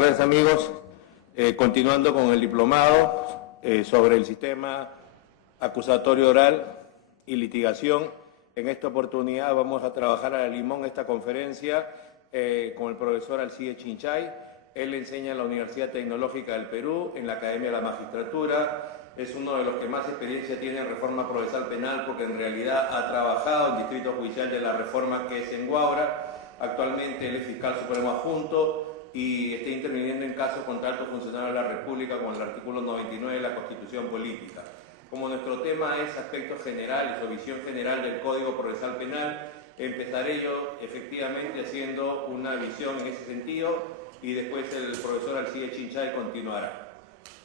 tardes, amigos. Continuando con el diplomado sobre el sistema acusatorio oral y litigación. En esta oportunidad vamos a trabajar a la limón esta conferencia con el profesor Alcide Chinchay. Él enseña en la Universidad Tecnológica del Perú, en la Academia de la Magistratura. Es uno de los que más experiencia tiene en reforma procesal penal porque en realidad ha trabajado en el Distrito Judicial de la Reforma, que es en Huaura. Actualmente él es fiscal supremo adjunto y está interviniendo en casos contra altos funcionarios de la República con el artículo 99 de la Constitución Política. Como nuestro tema es aspectos generales o visión general del Código Procesal Penal, empezaré yo efectivamente haciendo una visión en ese sentido y después el profesor Alcide Chinchay continuará.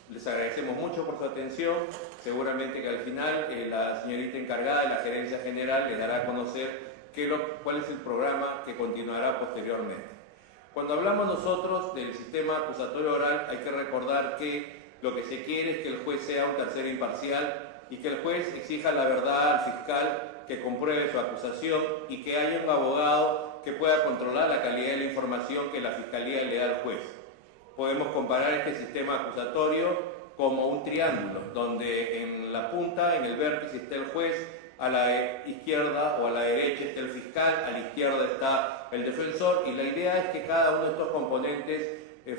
Les agradecemos mucho por su atención. Seguramente que al final la señorita encargada de la Gerencia General les dará a conocer cuál es el programa que continuará posteriormente. Cuando hablamos nosotros del sistema acusatorio oral, hay que recordar que lo que se quiere es que el juez sea un tercero imparcial y que el juez exija la verdad al fiscal, que compruebe su acusación y que haya un abogado que pueda controlar la calidad de la información que la fiscalía le da al juez. Podemos comparar este sistema acusatorio como un triángulo, donde en la punta, en el vértice, está el juez, a la izquierda o a la derecha está el fiscal, a la izquierda está el defensor, y la idea es que cada uno de estos componentes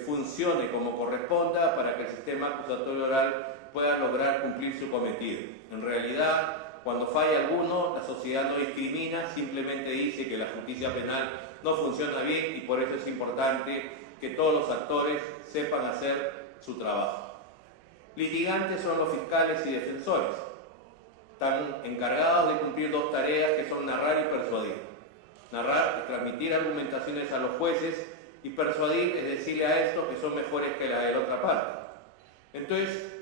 funcione como corresponda para que el sistema acusatorio oral pueda lograr cumplir su cometido. En realidad, cuando falla alguno, la sociedad no discrimina, simplemente dice que la justicia penal no funciona bien y por eso es importante que todos los actores sepan hacer su trabajo. Litigantes son los fiscales y defensores. Están encargados de cumplir dos tareas que son narrar y persuadir. Narrar es transmitir argumentaciones a los jueces y persuadir es decirle a estos que son mejores que la de la otra parte. Entonces,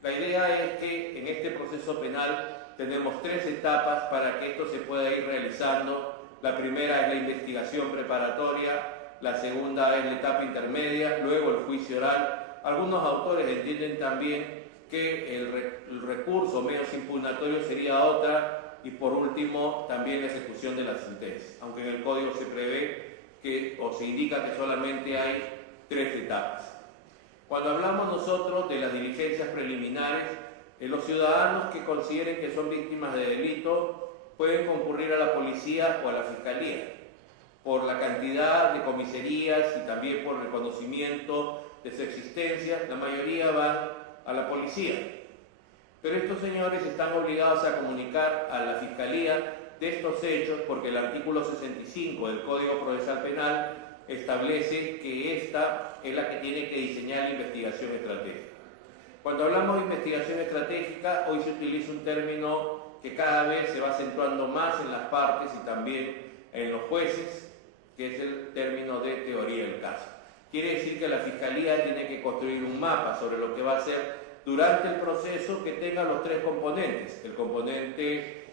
la idea es que en este proceso penal tenemos tres etapas para que esto se pueda ir realizando. La primera es la investigación preparatoria, la segunda es la etapa intermedia, luego el juicio oral. Algunos autores entienden también que el recurso medios impugnatorios sería otra y por último también la ejecución de la sentencia, aunque en el código se prevé o se indica que solamente hay tres etapas. Cuando hablamos nosotros de las diligencias preliminares, los ciudadanos que consideren que son víctimas de delito pueden concurrir a la policía o a la fiscalía por la cantidad de comisarías y también por reconocimiento de su existencia. La mayoría van a la policía, pero estos señores están obligados a comunicar a la fiscalía de estos hechos porque el artículo 65 del Código Procesal Penal establece que esta es la que tiene que diseñar la investigación estratégica. Cuando hablamos de investigación estratégica, hoy se utiliza un término que cada vez se va acentuando más en las partes y también en los jueces, que es el término de teoría del caso. Quiere decir que la Fiscalía tiene que construir un mapa sobre lo que va a hacer durante el proceso que tenga los tres componentes: el componente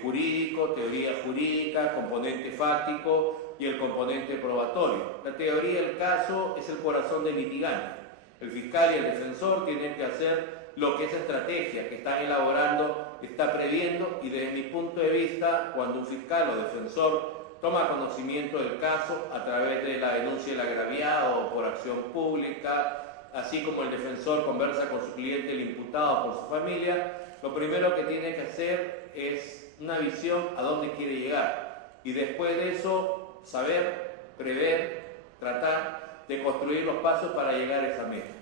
jurídico, teoría jurídica, componente fáctico y el componente probatorio. La teoría del caso es el corazón del litigante. El fiscal y el defensor tienen que hacer lo que esa estrategia que están elaborando está previendo, y desde mi punto de vista, cuando un fiscal o defensor toma conocimiento del caso a través de la denuncia del agraviado o por acción pública, así como el defensor conversa con su cliente, el imputado, con su familia, lo primero que tiene que hacer es una visión a dónde quiere llegar y después de eso saber, prever, tratar de construir los pasos para llegar a esa meta.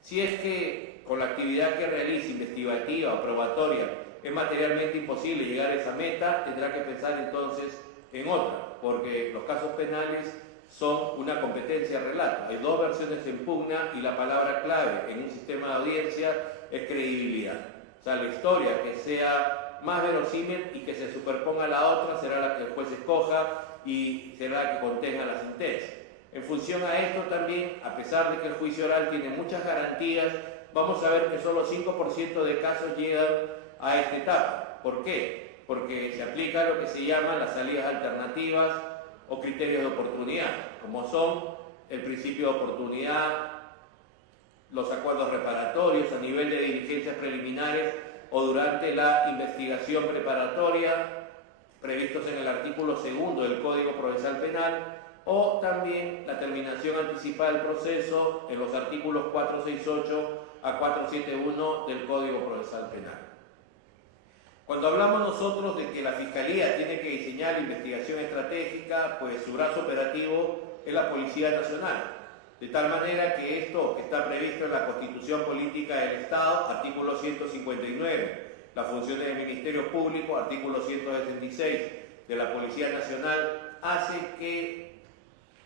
Si es que con la actividad que realice, investigativa o probatoria, es materialmente imposible llegar a esa meta, tendrá que pensar entonces en otra, porque los casos penales son una competencia de relato. Hay dos versiones en pugna y la palabra clave en un sistema de audiencia es credibilidad. O sea, la historia que sea más verosímil y que se superponga a la otra será la que el juez escoja y será la que contenga la sentencia. En función a esto también, a pesar de que el juicio oral tiene muchas garantías, vamos a ver que solo 5% de casos llegan a esta etapa. ¿Por qué? Porque se aplica lo que se llama las salidas alternativas o criterios de oportunidad, como son el principio de oportunidad, los acuerdos reparatorios a nivel de diligencias preliminares o durante la investigación preparatoria, previstos en el artículo 2 del Código Procesal Penal, o también la terminación anticipada del proceso en los artículos 468 a 471 del Código Procesal Penal. Cuando hablamos nosotros de que la Fiscalía tiene que diseñar investigación estratégica, pues su brazo operativo es la Policía Nacional, de tal manera que esto que está previsto en la Constitución Política del Estado, artículo 159, las funciones del Ministerio Público, artículo 166 de la Policía Nacional, hace que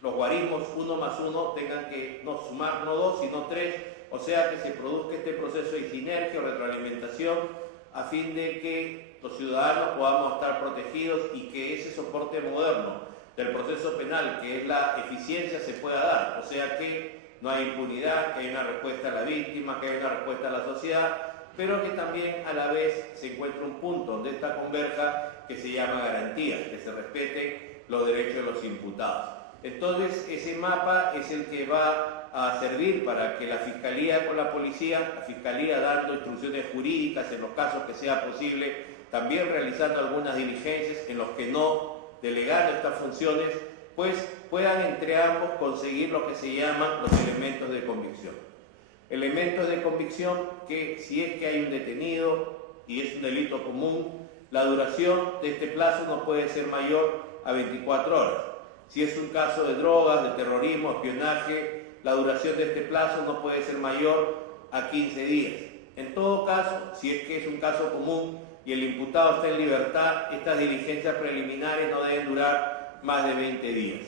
los guarismos 1 más 1 tengan que no sumar no 2 sino 3, o sea que se produzca este proceso de sinergia o retroalimentación a fin de que los ciudadanos podamos estar protegidos y que ese soporte moderno del proceso penal, que es la eficiencia, se pueda dar, o sea que no hay impunidad, que hay una respuesta a la víctima, que hay una respuesta a la sociedad, pero que también a la vez se encuentra un punto donde esta converja que se llama garantías, que se respeten los derechos de los imputados. Entonces, ese mapa es el que va a servir para que la Fiscalía con la Policía, la Fiscalía dando instrucciones jurídicas en los casos que sea posible, también realizando algunas diligencias en los que no delegando estas funciones, pues puedan entre ambos conseguir lo que se llaman los elementos de convicción. Elementos de convicción que si es que hay un detenido y es un delito común, la duración de este plazo no puede ser mayor a 24 horas. Si es un caso de drogas, de terrorismo, espionaje, la duración de este plazo no puede ser mayor a 15 días. En todo caso, si es que es un caso común y el imputado está en libertad, estas diligencias preliminares no deben durar más de 20 días.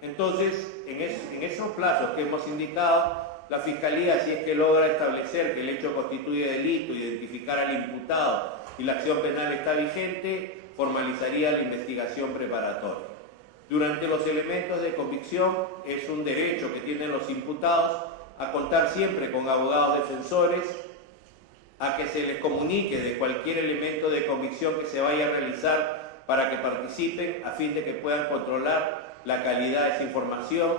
Entonces, en esos plazos que hemos indicado, la Fiscalía, si es que logra establecer que el hecho constituye delito, identificar al imputado y la acción penal está vigente, formalizaría la investigación preparatoria. Durante los elementos de convicción es un derecho que tienen los imputados a contar siempre con abogados defensores, a que se les comunique de cualquier elemento de convicción que se vaya a realizar para que participen a fin de que puedan controlar la calidad de esa información,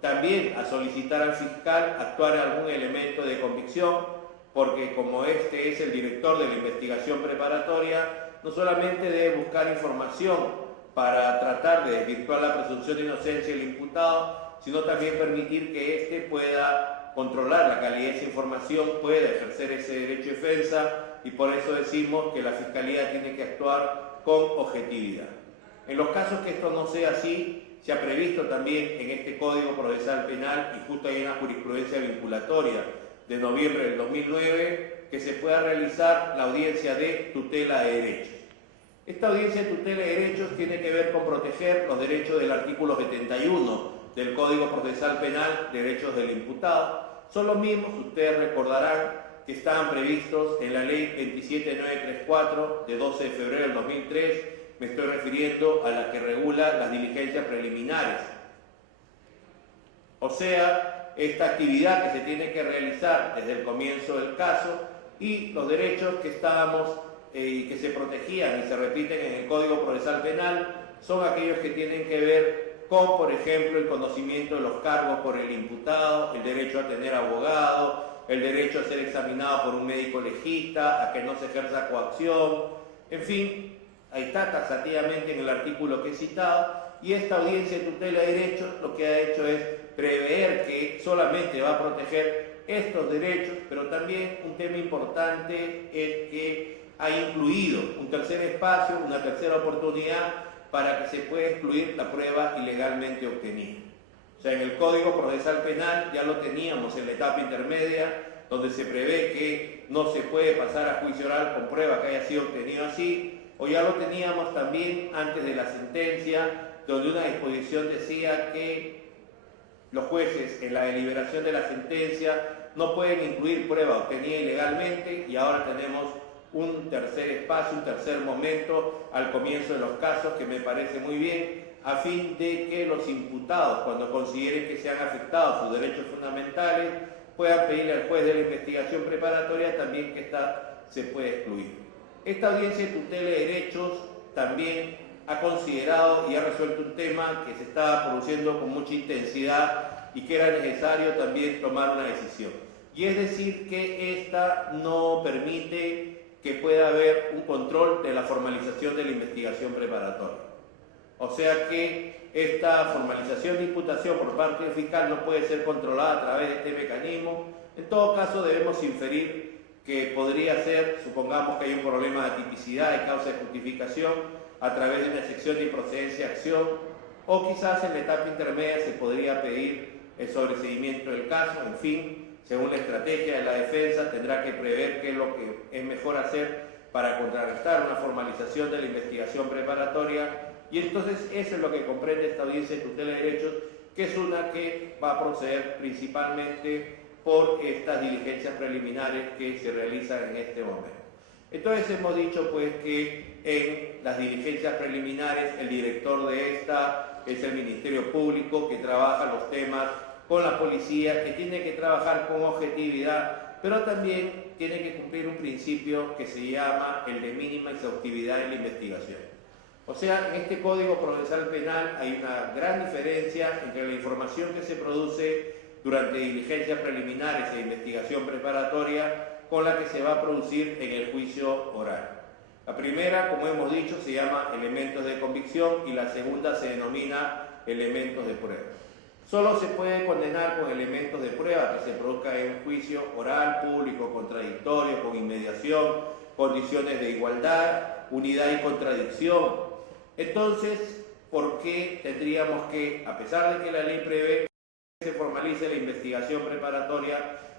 también a solicitar al fiscal actuar en algún elemento de convicción, porque como este es el director de la investigación preparatoria, no solamente debe buscar información para tratar de desvirtuar la presunción de inocencia del imputado, sino también permitir que éste pueda controlar la calidad de esa información, pueda ejercer ese derecho de defensa, y por eso decimos que la Fiscalía tiene que actuar con objetividad. En los casos que esto no sea así, se ha previsto también en este Código Procesal Penal, y justo hay una jurisprudencia vinculatoria de noviembre del 2009, que se pueda realizar la audiencia de tutela de derechos. Esta audiencia de tutela de derechos tiene que ver con proteger los derechos del artículo 71 del Código Procesal Penal, derechos del imputado. Son los mismos, ustedes recordarán, que estaban previstos en la Ley 27934 de 12 de febrero del 2003, me estoy refiriendo a la que regula las diligencias preliminares. O sea, esta actividad que se tiene que realizar desde el comienzo del caso y los derechos que estábamos y que se protegían y se repiten en el Código Procesal Penal son aquellos que tienen que ver con, por ejemplo, el conocimiento de los cargos por el imputado, el derecho a tener abogado, el derecho a ser examinado por un médico legista, a que no se ejerza coacción, en fin, ahí está taxativamente en el artículo que he citado, y esta audiencia de tutela de derechos lo que ha hecho es prever que solamente va a proteger estos derechos, pero también un tema importante es que ha incluido un tercer espacio, una tercera oportunidad para que se pueda excluir la prueba ilegalmente obtenida. O sea, en el Código Procesal Penal ya lo teníamos en la etapa intermedia, donde se prevé que no se puede pasar a juicio oral con prueba que haya sido obtenido así, o ya lo teníamos también antes de la sentencia, donde una disposición decía que los jueces en la deliberación de la sentencia no pueden incluir prueba obtenida ilegalmente, y ahora tenemos un tercer espacio, un tercer momento al comienzo de los casos que me parece muy bien, a fin de que los imputados, cuando consideren que se han afectado sus derechos fundamentales, puedan pedirle al juez de la investigación preparatoria también que esta se pueda excluir. Esta audiencia de tutela de derechos también ha considerado y ha resuelto un tema que se estaba produciendo con mucha intensidad y que era necesario también tomar una decisión. Y es decir, que esta no permite que pueda haber un control de la formalización de la investigación preparatoria. O sea que esta formalización de imputación por parte del fiscal no puede ser controlada a través de este mecanismo. En todo caso, debemos inferir que podría ser, supongamos que hay un problema de tipicidad y causa de justificación, a través de una sección de improcedencia de acción, o quizás en la etapa intermedia se podría pedir el sobreseimiento del caso. En fin, según la estrategia de la defensa, tendrá que prever qué es lo que es mejor hacer para contrarrestar una formalización de la investigación preparatoria, y entonces eso es lo que comprende esta audiencia de tutela de derechos, que es una que va a proceder principalmente por estas diligencias preliminares que se realizan en este momento. Entonces hemos dicho pues que en las diligencias preliminares el director de esta es el Ministerio Público, que trabaja los temas con la policía, que tiene que trabajar con objetividad, pero también tiene que cumplir un principio que se llama el de mínima exhaustividad en la investigación. O sea, en este Código Procesal Penal hay una gran diferencia entre la información que se produce durante diligencias preliminares e investigación preparatoria con la que se va a producir en el juicio oral. La primera, como hemos dicho, se llama elementos de convicción y la segunda se denomina elementos de prueba. Solo se puede condenar con elementos de prueba que se produzca en un juicio oral, público, contradictorio, con inmediación, condiciones de igualdad, unidad y contradicción. Entonces, ¿por qué tendríamos que, a pesar de que la ley prevé que se formalice la investigación preparatoria,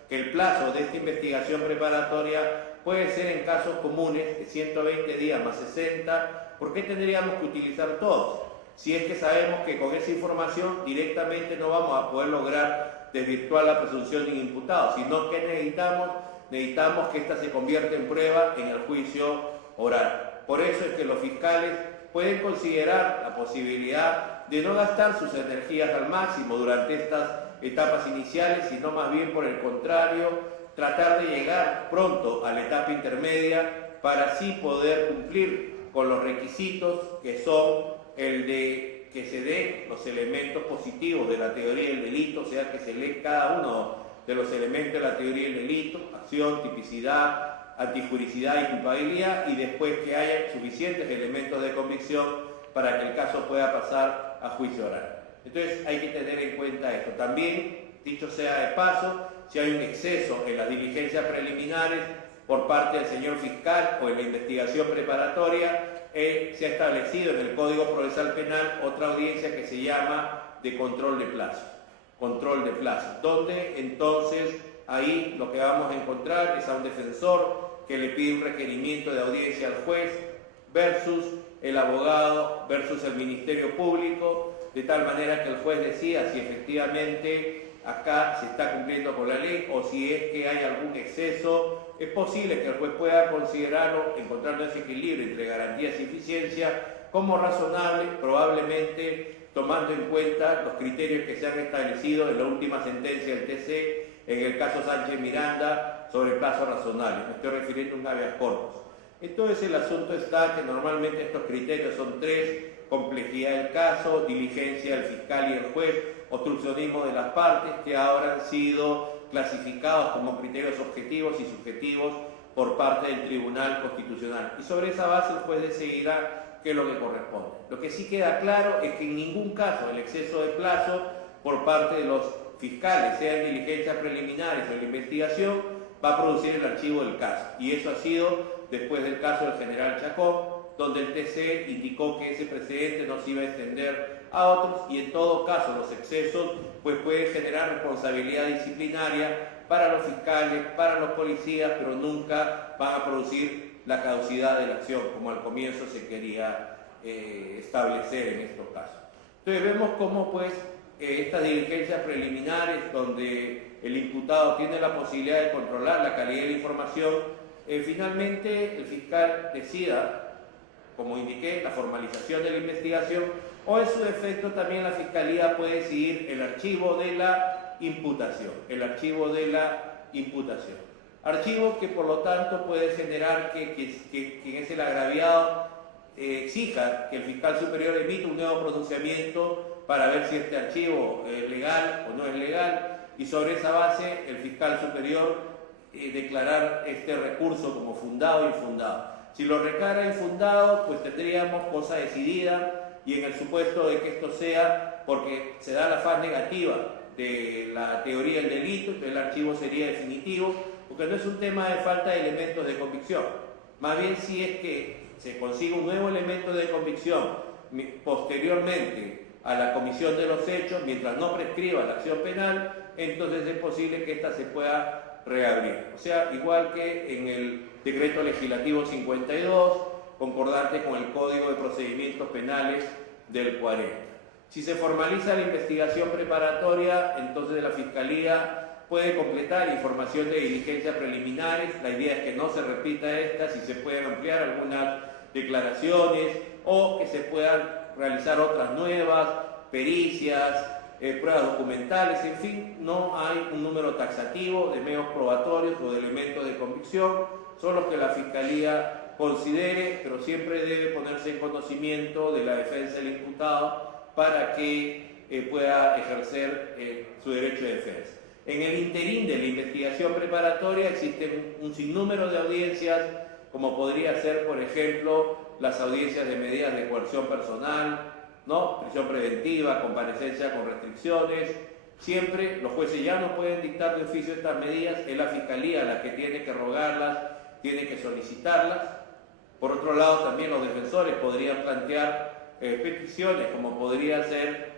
que el plazo de esta investigación preparatoria puede ser en casos comunes de 120 días más 60, ¿por qué tendríamos que utilizar todos? Si es que sabemos que con esa información directamente no vamos a poder lograr desvirtuar la presunción de imputado, sino que necesitamos que ésta se convierta en prueba en el juicio oral. Por eso es que los fiscales pueden considerar la posibilidad de no gastar sus energías al máximo durante estas etapas iniciales, sino más bien por el contrario, tratar de llegar pronto a la etapa intermedia para así poder cumplir con los requisitos que son el de que se den los elementos positivos de la teoría del delito, o sea, que se lee cada uno de los elementos de la teoría del delito, acción, tipicidad, antijuricidad y culpabilidad, y después que haya suficientes elementos de convicción para que el caso pueda pasar a juicio oral. Entonces hay que tener en cuenta esto. También, dicho sea de paso, si hay un exceso en las diligencias preliminares por parte del señor fiscal o en la investigación preparatoria, se ha establecido en el Código Procesal Penal otra audiencia que se llama de control de plazo. Control de plazo, donde entonces ahí lo que vamos a encontrar es a un defensor que le pide un requerimiento de audiencia al juez versus el abogado versus el Ministerio Público, de tal manera que el juez decida si efectivamente acá se está cumpliendo con la ley o si es que hay algún exceso. Es posible que el juez pueda considerarlo, encontrando ese equilibrio entre garantías y eficiencia, como razonable, probablemente tomando en cuenta los criterios que se han establecido en la última sentencia del TC en el caso Sánchez Miranda sobre plazos razonables. Me estoy refiriendo a un habeas corpus. Entonces el asunto está que normalmente estos criterios son tres: complejidad del caso, diligencia del fiscal y el juez, obstruccionismo de las partes, que ahora han sido clasificados como criterios objetivos y subjetivos por parte del Tribunal Constitucional. Y sobre esa base el juez decidirá qué es lo que corresponde. Lo que sí queda claro es que en ningún caso el exceso de plazo por parte de los fiscales, sea en diligencias preliminares o en la investigación, va a producir el archivo del caso. Y eso ha sido después del caso del general Chacón, donde el TC indicó que ese precedente no se iba a extender a otros, y en todo caso los excesos pues pueden generar responsabilidad disciplinaria para los fiscales, para los policías, pero nunca van a producir la caducidad de la acción, como al comienzo se quería establecer en estos casos. Entonces vemos cómo pues estas diligencias preliminares, donde el imputado tiene la posibilidad de controlar la calidad de la información, finalmente el fiscal decida, como indiqué, la formalización de la investigación, o en su defecto también la Fiscalía puede decidir el archivo de la imputación, archivo que por lo tanto puede generar que quien es el agraviado exija que el fiscal superior emita un nuevo pronunciamiento para ver si este archivo es legal o no es legal, y sobre esa base el fiscal superior declarar este recurso como fundado o infundado. Si lo declara infundado, pues tendríamos cosa decidida y en el supuesto de que esto sea porque se da la faz negativa de la teoría del delito, entonces el archivo sería definitivo, porque no es un tema de falta de elementos de convicción. Más bien si es que se consigue un nuevo elemento de convicción posteriormente a la comisión de los hechos, mientras no prescriba la acción penal, entonces es posible que ésta se pueda reabrir. O sea, igual que en el Decreto Legislativo 52, concordante con el Código de Procedimientos Penales del 40. Si se formaliza la investigación preparatoria, entonces la Fiscalía puede completar información de diligencias preliminares. La idea es que no se repita esta, si se pueden ampliar algunas declaraciones o que se puedan realizar otras nuevas, pericias, pruebas documentales, en fin, no hay un número taxativo de medios probatorios o de elementos de convicción, son los que la Fiscalía considere, pero siempre debe ponerse en conocimiento de la defensa del imputado para que pueda ejercer su derecho de defensa. En el interín de la investigación preparatoria existen un sinnúmero de audiencias, como podría ser, por ejemplo, las audiencias de medidas de coerción personal, ¿no? Prisión preventiva, comparecencia con restricciones. Siempre los jueces ya no pueden dictar de oficio estas medidas, es la Fiscalía la que tiene que rogarlas, tiene que solicitarlas. Por otro lado, también los defensores podrían plantear peticiones, como podría ser,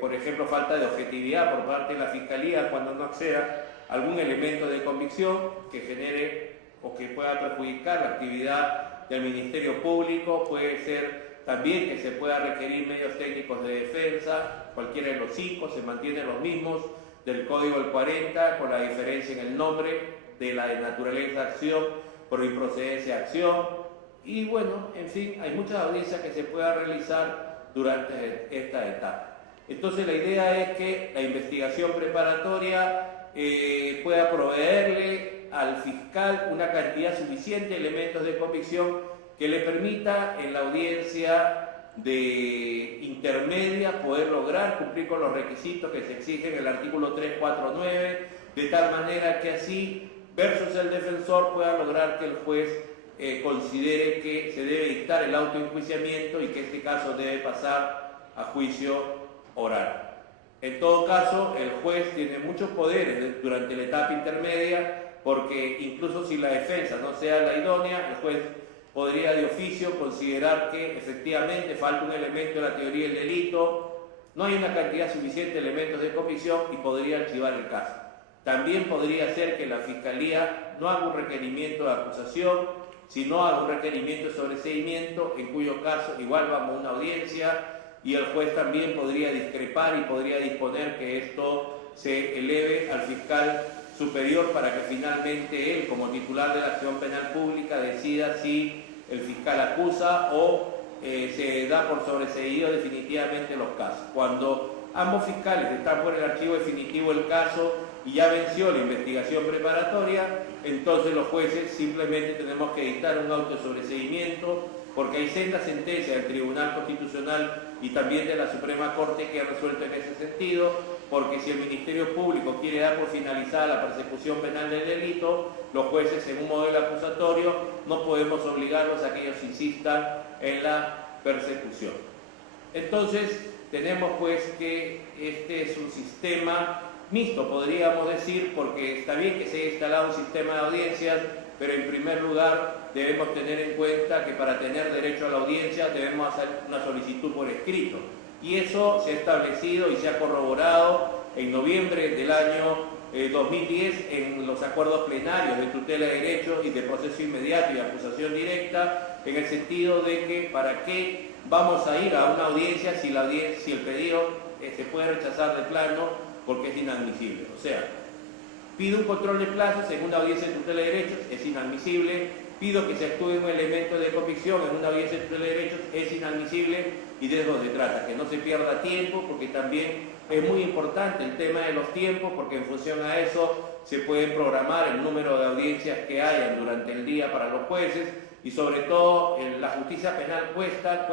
por ejemplo, falta de objetividad por parte de la Fiscalía cuando no acceda a algún elemento de convicción que genere o que pueda perjudicar la actividad del Ministerio Público. Puede ser también que se pueda requerir medios técnicos de defensa, cualquiera de los 5, se mantienen los mismos del Código del 40, con la diferencia en el nombre de la naturaleza de acción por improcedencia de acción. Y bueno, en fin, hay muchas audiencias que se puedan realizar durante esta etapa. Entonces la idea es que la investigación preparatoria pueda proveerle al fiscal una cantidad suficiente de elementos de convicción que le permita en la audiencia de intermedia poder lograr cumplir con los requisitos que se exigen en el artículo 349, de tal manera que así, versus el defensor, pueda lograr que el juez considere que se debe dictar el autoenjuiciamiento y que este caso debe pasar a juicio oral. En todo caso, el juez tiene muchos poderes durante la etapa intermedia, porque incluso si la defensa no sea la idónea, el juez podría de oficio considerar que efectivamente falta un elemento de la teoría del delito, no hay una cantidad suficiente de elementos de convicción y podría archivar el caso. También podría ser que la Fiscalía no haga un requerimiento de acusación, sino haga un requerimiento de sobreseimiento, en cuyo caso igual vamos a una audiencia y el juez también podría discrepar y podría disponer que esto se eleve al fiscal superior para que finalmente él, como titular de la acción penal pública, decida si el fiscal acusa o se da por sobreseído definitivamente los casos. Cuando ambos fiscales están por el archivo definitivo del caso y ya venció la investigación preparatoria, entonces los jueces simplemente tenemos que dictar un auto de sobreseimiento, porque hay sendas sentencias del Tribunal Constitucional y también de la Suprema Corte que ha resuelto en ese sentido, porque si el Ministerio Público quiere dar por finalizada la persecución penal del delito, los jueces en un modelo acusatorio no podemos obligarlos a que ellos insistan en la persecución. Entonces, tenemos pues que este es un sistema mixto, podríamos decir, porque está bien que se haya instalado un sistema de audiencias, pero en primer lugar debemos tener en cuenta que para tener derecho a la audiencia debemos hacer una solicitud por escrito. Y eso se ha establecido y se ha corroborado en noviembre del año 2010 en los acuerdos plenarios de tutela de derechos y de proceso inmediato y acusación directa, en el sentido de que para qué vamos a ir a una audiencia si el pedido se puede rechazar de plano porque es inadmisible. O sea, pido un control de plazos en una audiencia de tutela de derechos, es inadmisible. Pido que se actúe un elemento de convicción en una audiencia de tutela de derechos, es inadmisible, y de eso se trata, que no se pierda tiempo, porque también es muy importante el tema de los tiempos, porque en función a eso se puede programar el número de audiencias que hayan durante el día para los jueces, y sobre todo la justicia penal cuesta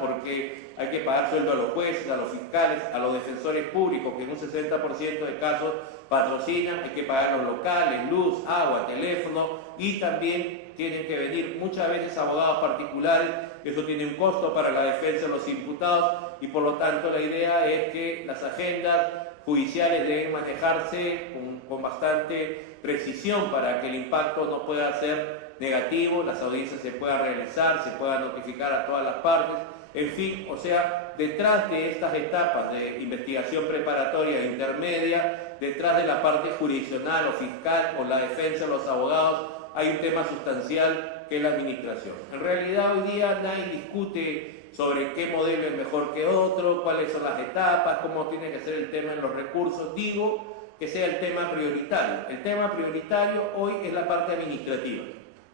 porque hay que pagar sueldo a los jueces, a los fiscales, a los defensores públicos, que en un 60% de casos patrocinan, hay que pagar los locales, luz, agua, teléfono, y también tienen que venir muchas veces abogados particulares. Eso tiene un costo para la defensa de los imputados y por lo tanto la idea es que las agendas judiciales deben manejarse con bastante precisión para que el impacto no pueda ser negativo, las audiencias se puedan realizar, se puedan notificar a todas las partes. En fin, o sea, detrás de estas etapas de investigación preparatoria e intermedia, detrás de la parte jurisdiccional o fiscal o la defensa de los abogados, hay un tema sustancial que es la administración. En realidad hoy día nadie discute sobre qué modelo es mejor que otro, cuáles son las etapas, cómo tiene que ser el tema en los recursos. Digo que sea el tema prioritario. El tema prioritario hoy es la parte administrativa.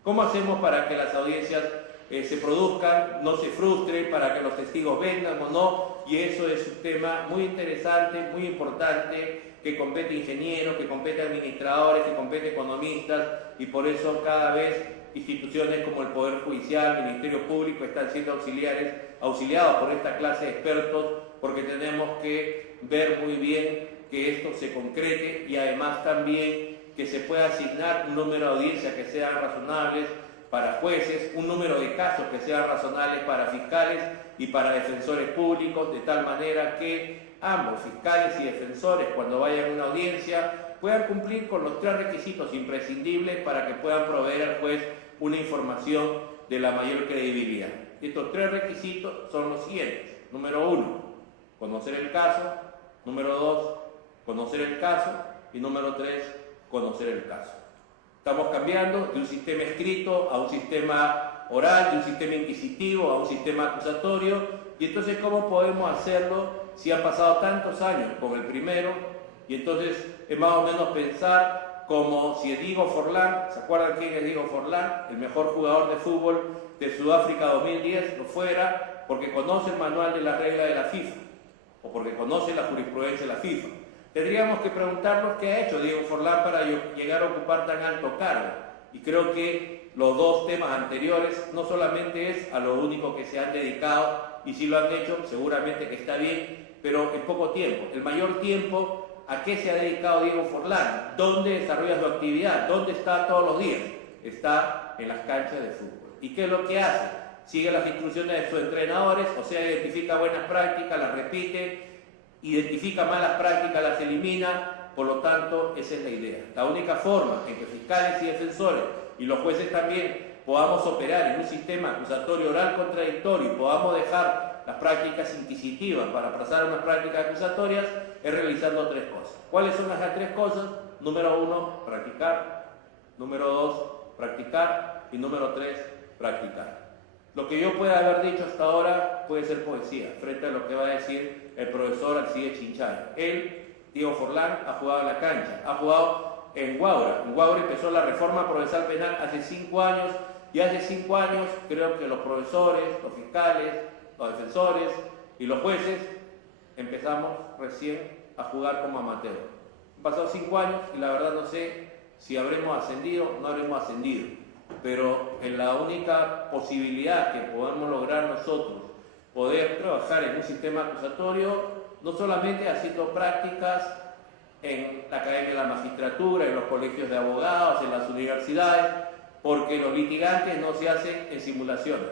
¿Cómo hacemos para que las audiencias se produzcan, no se frustren, para que los testigos vengan o no? Y eso es un tema muy interesante, muy importante, que compete a ingenieros, que compete a administradores, que compete a economistas, y por eso cada vez instituciones como el Poder Judicial, el Ministerio Público están siendo auxiliados por esta clase de expertos, porque tenemos que ver muy bien que esto se concrete y además también que se pueda asignar un número de audiencias que sean razonables para jueces, un número de casos que sean razonables para fiscales y para defensores públicos, de tal manera que ambos, fiscales y defensores, cuando vayan a una audiencia, puedan cumplir con los 3 requisitos imprescindibles para que puedan proveer al juez una información de la mayor credibilidad. Estos 3 requisitos son los siguientes. Número 1, conocer el caso. Número 2, conocer el caso. Y número 3, conocer el caso. Estamos cambiando de un sistema escrito a un sistema oral, de un sistema inquisitivo a un sistema acusatorio. Y entonces, ¿cómo podemos hacerlo si han pasado tantos años con el primero? Y entonces es más o menos pensar como si Diego Forlán, ¿se acuerdan quién es Diego Forlán? El mejor jugador de fútbol de Sudáfrica 2010 lo fuera porque conoce el manual de la regla de la FIFA o porque conoce la jurisprudencia de la FIFA. Tendríamos que preguntarnos qué ha hecho Diego Forlán para llegar a ocupar tan alto cargo. Y creo que los 2 temas anteriores no solamente es a lo único que se han dedicado, y si lo han hecho, seguramente que está bien, pero en poco tiempo. El mayor tiempo, ¿a qué se ha dedicado Diego Forlán? ¿Dónde desarrolla su actividad? ¿Dónde está todos los días? Está en las canchas de fútbol. ¿Y qué es lo que hace? Sigue las instrucciones de sus entrenadores, o sea, identifica buenas prácticas, las repite, identifica malas prácticas, las elimina. Por lo tanto, esa es la idea. La única forma en que fiscales y defensores y los jueces también podamos operar en un sistema acusatorio oral contradictorio y podamos dejar las prácticas inquisitivas para pasar a unas prácticas acusatorias es realizando 3 cosas. ¿Cuáles son las 3 cosas? Número 1, practicar. Número 2, practicar. Y número 3, practicar. Lo que yo pueda haber dicho hasta ahora puede ser poesía, frente a lo que va a decir el profesor Alcide Chinchay. Él, Diego Forlán, ha jugado en la cancha, ha jugado en Guaura. En Guaura empezó la reforma procesal penal hace 5 años, y hace 5 años creo que los profesores, los fiscales, los defensores y los jueces empezamos recién a jugar como amateur. Han pasado 5 años y la verdad no sé si habremos ascendido o no habremos ascendido, pero en la única posibilidad que podemos lograr nosotros poder trabajar en un sistema acusatorio, no solamente haciendo prácticas en la Academia de la Magistratura, en los colegios de abogados, en las universidades, porque los litigantes no se hacen en simulaciones.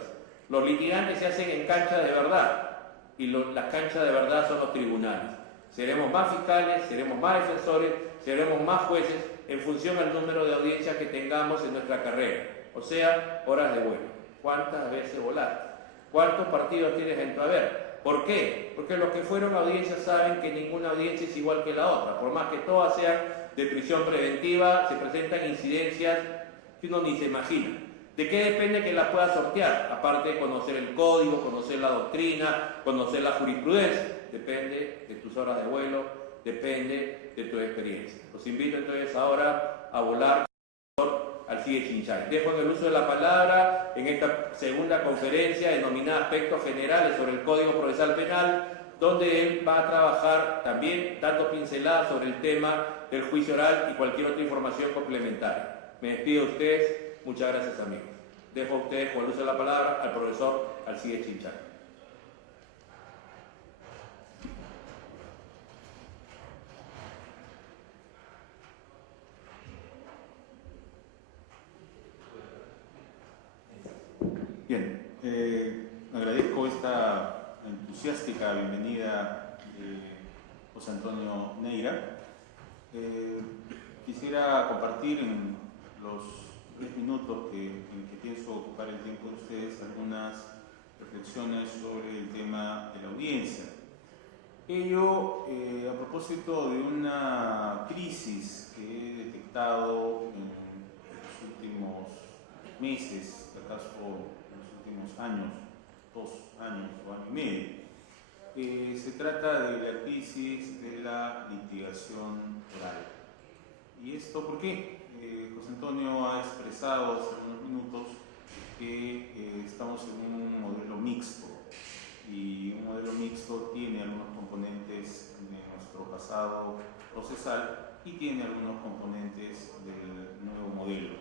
Los litigantes se hacen en canchas de verdad, y las canchas de verdad son los tribunales. Seremos más fiscales, seremos más defensores, seremos más jueces en función al número de audiencias que tengamos en nuestra carrera. O sea, horas de vuelo. ¿Cuántas veces volaste? ¿Cuántos partidos tienes en tu haber? ¿Por qué? Porque los que fueron a audiencias saben que ninguna audiencia es igual que la otra. Por más que todas sean de prisión preventiva, se presentan incidencias que uno ni se imagina. ¿De qué depende que las pueda sortear? Aparte de conocer el código, conocer la doctrina, conocer la jurisprudencia. Depende de tus horas de vuelo, depende de tu experiencia. Los invito entonces ahora a volar Alcide Chinchay. Dejo en el uso de la palabra en esta segunda conferencia denominada Aspectos Generales sobre el Código Procesal Penal, donde él va a trabajar también dando pinceladas sobre el tema del juicio oral y cualquier otra información complementaria. Me despido de ustedes. Muchas gracias, amigos. Dejo a ustedes con el uso de la palabra al profesor Alcide Chinchay. José Antonio Neira. Quisiera compartir en los 10 minutos en que pienso ocupar el tiempo de ustedes algunas reflexiones sobre el tema de la audiencia. Ello a propósito de una crisis que he detectado en los últimos meses, acaso en los últimos años, 2 años o año y medio. Se trata de la crisis de la litigación oral. ¿Y esto por qué? José Antonio ha expresado hace unos minutos que estamos en un modelo mixto, y un modelo mixto tiene algunos componentes de nuestro pasado procesal y tiene algunos componentes del nuevo modelo.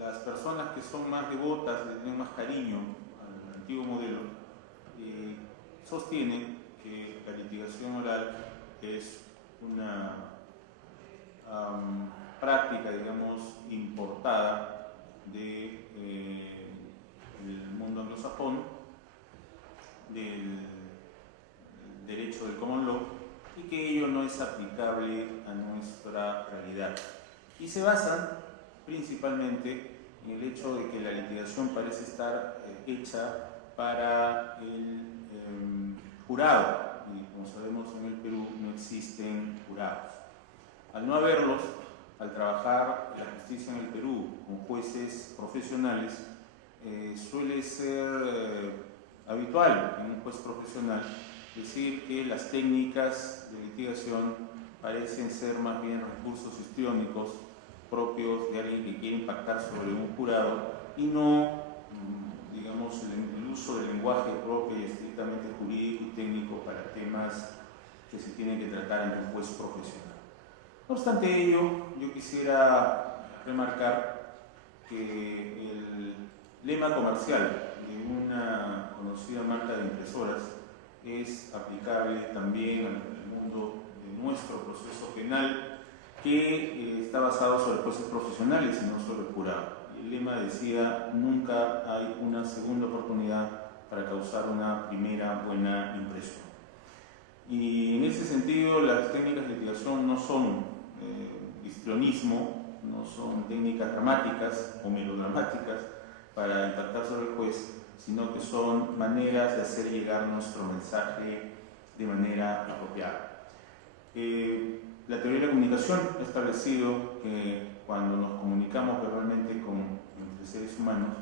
Las personas que son más devotas, le tienen más cariño al antiguo modelo, sostienen que la litigación oral es una práctica, digamos, importada del mundo anglosajón, del derecho del common law, y que ello no es aplicable a nuestra realidad. Y se basan principalmente en el hecho de que la litigación parece estar hecha para el jurado, y como sabemos en el Perú no existen jurados. Al no haberlos, al trabajar la justicia en el Perú con jueces profesionales, suele ser habitual en un juez profesional decir que las técnicas de litigación parecen ser más bien recursos histriónicos propios de alguien que quiere impactar sobre un jurado y no, digamos, el uso del lenguaje propio y estrictamente jurídico y técnico para temas que se tienen que tratar ante un juez profesional. No obstante ello, yo quisiera remarcar que el lema comercial de una conocida marca de impresoras es aplicable también al mundo de nuestro proceso penal, que está basado sobre jueces profesionales y no sobre el jurado. El lema decía: nunca hay una segunda oportunidad para causar una primera buena impresión. Y en ese sentido, las técnicas de litigación no son histrionismo, no son técnicas dramáticas o melodramáticas para impactar sobre el juez, sino que son maneras de hacer llegar nuestro mensaje de manera apropiada. La teoría de la comunicación ha establecido que cuando nos comunicamos verbalmente entre seres humanos,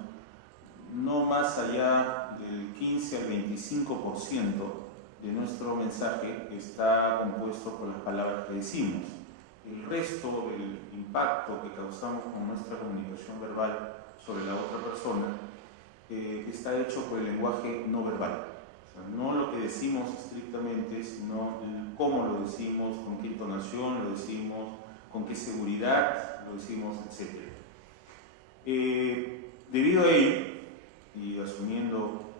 no más allá del 15 al 25% de nuestro mensaje está compuesto por las palabras que decimos. El resto del impacto que causamos con nuestra comunicación verbal sobre la otra persona está hecho por el lenguaje no verbal. O sea, no lo que decimos estrictamente, sino cómo lo decimos, con qué entonación lo decimos, con qué seguridad lo decimos, etc. Debido a ello, y asumiendo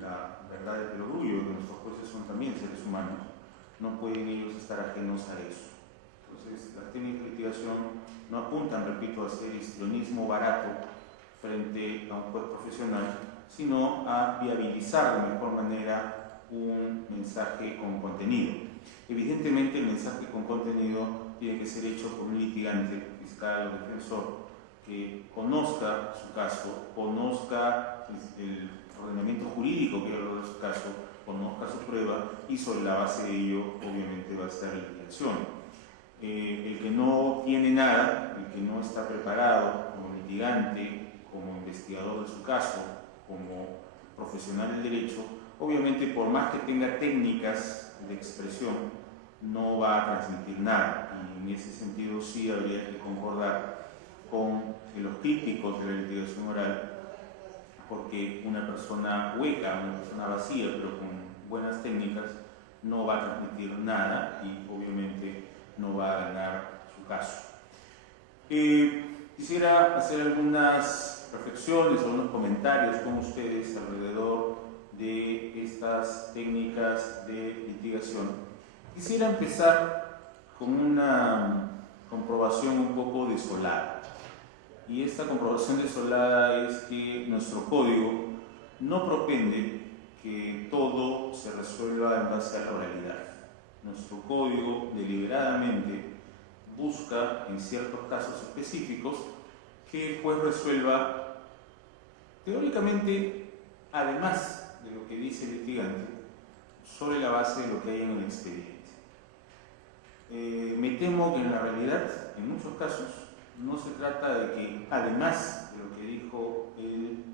la verdad del orgullo, que nuestros jueces son también seres humanos, no pueden ellos estar ajenos a eso. Entonces, las técnicas de litigación no apuntan, repito, a hacer histrionismo barato frente a un juez profesional, sino a viabilizar de mejor manera un mensaje con contenido. Evidentemente, el mensaje con contenido tiene que ser hecho por un litigante, fiscal o defensor, que conozca su caso, conozca el ordenamiento jurídico que habla de su caso, conozca su prueba, y sobre la base de ello, obviamente, va a estar la litigación. El que no tiene nada, el que no está preparado como litigante, como investigador de su caso, como profesional del derecho, obviamente por más que tenga técnicas de expresión, no va a transmitir nada. Y en ese sentido sí habría que concordar con los críticos de la litigación oral, porque una persona hueca, una persona vacía, pero con buenas técnicas, no va a transmitir nada y obviamente no va a ganar su caso. Quisiera hacer algunas reflexiones, algunos comentarios con ustedes alrededor de estas técnicas de litigación. Quisiera empezar con una comprobación un poco desolada. Y esta comprobación desolada es que nuestro código no propende que que todo se resuelva en base a la oralidad. Nuestro código deliberadamente busca, en ciertos casos específicos, que el juez resuelva teóricamente, además de lo que dice el litigante, sobre la base de lo que hay en el expediente. Me temo que en la realidad, en muchos casos, no se trata de que, además de lo que dijo el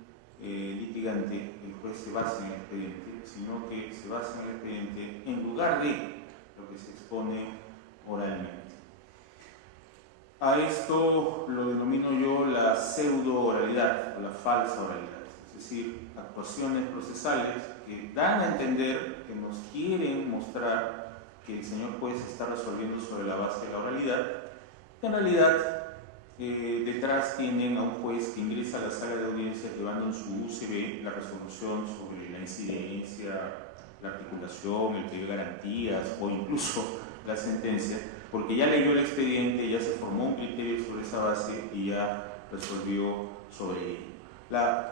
litigante, el juez se base en el expediente, sino que se basa en el expediente en lugar de lo que se expone oralmente. A esto lo denomino yo la pseudo-oralidad o la falsa oralidad, es decir, actuaciones procesales que dan a entender que nos quieren mostrar que el señor juez está resolviendo sobre la base de la oralidad. En realidad, detrás tienen a un juez que ingresa a la sala de audiencia llevando en su UCB la resolución sobre la incidencia, la articulación, el pedido de garantías o incluso la sentencia, porque ya leyó el expediente, ya se formó un criterio sobre esa base y ya resolvió sobre ello.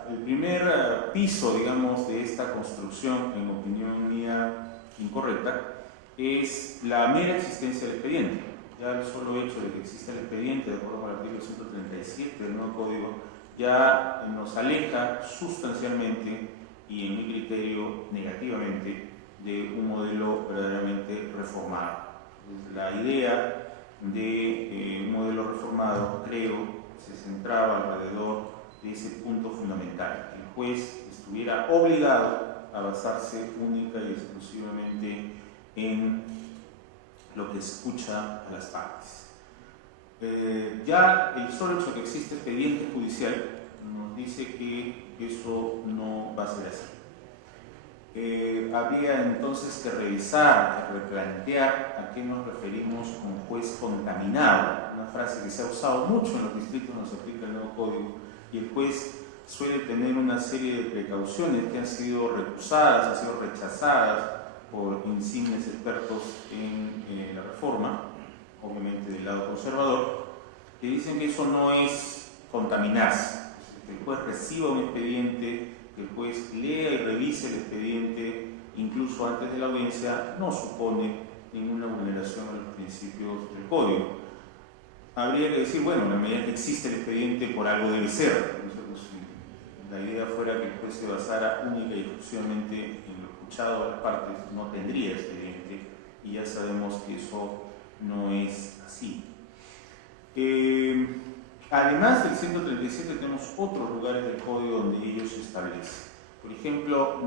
El primer piso, digamos, de esta construcción, en opinión mía incorrecta, es la mera existencia del expediente. Ya el solo hecho de que exista el expediente, de acuerdo con el artículo 137 del nuevo código, ya nos aleja sustancialmente y en mi criterio negativamente de un modelo verdaderamente reformado. La idea de un modelo reformado, creo, se centraba alrededor de ese punto fundamental, que el juez estuviera obligado a basarse única y exclusivamente en lo que escucha a las partes. Ya el solo hecho de que existe expediente judicial nos dice que eso no va a ser así. Habría entonces que revisar, que replantear a qué nos referimos con juez contaminado, una frase que se ha usado mucho en los distritos donde se aplica el nuevo código, y el juez suele tener una serie de precauciones que han sido recusadas, han sido rechazadas por insignes expertos en la reforma, obviamente del lado conservador, que dicen que eso no es contaminarse, que el juez reciba un expediente, que el juez lea y revise el expediente incluso antes de la audiencia, no supone ninguna vulneración a los principios del código. Habría que decir, bueno, en la medida que existe el expediente, por algo debe ser. Entonces, pues, si la idea fuera que el juez se basara única y exclusivamente en lo escuchado a las partes, no tendría expediente, y ya sabemos que eso no es así. Además del 137 tenemos otros lugares del código donde ellos se establecen. Por ejemplo,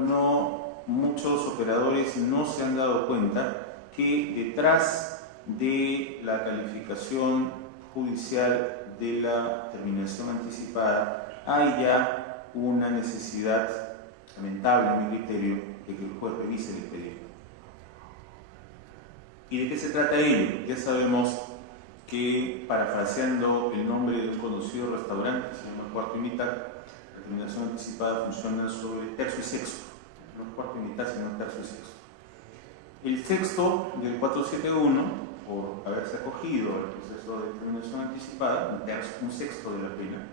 muchos operadores no se han dado cuenta que detrás de la calificación judicial de la terminación anticipada hay ya una necesidad lamentable en mi criterio de que el juez revise el expediente. ¿Y de qué se trata ello? Ya sabemos que, parafraseando el nombre de un conocido restaurante que se llama Cuarto y Mitad, la terminación anticipada funciona sobre tercio y sexto, no cuarto y mitad, sino tercio y sexto. El sexto del 471, por haberse acogido al proceso de terminación anticipada, un sexto de la pena.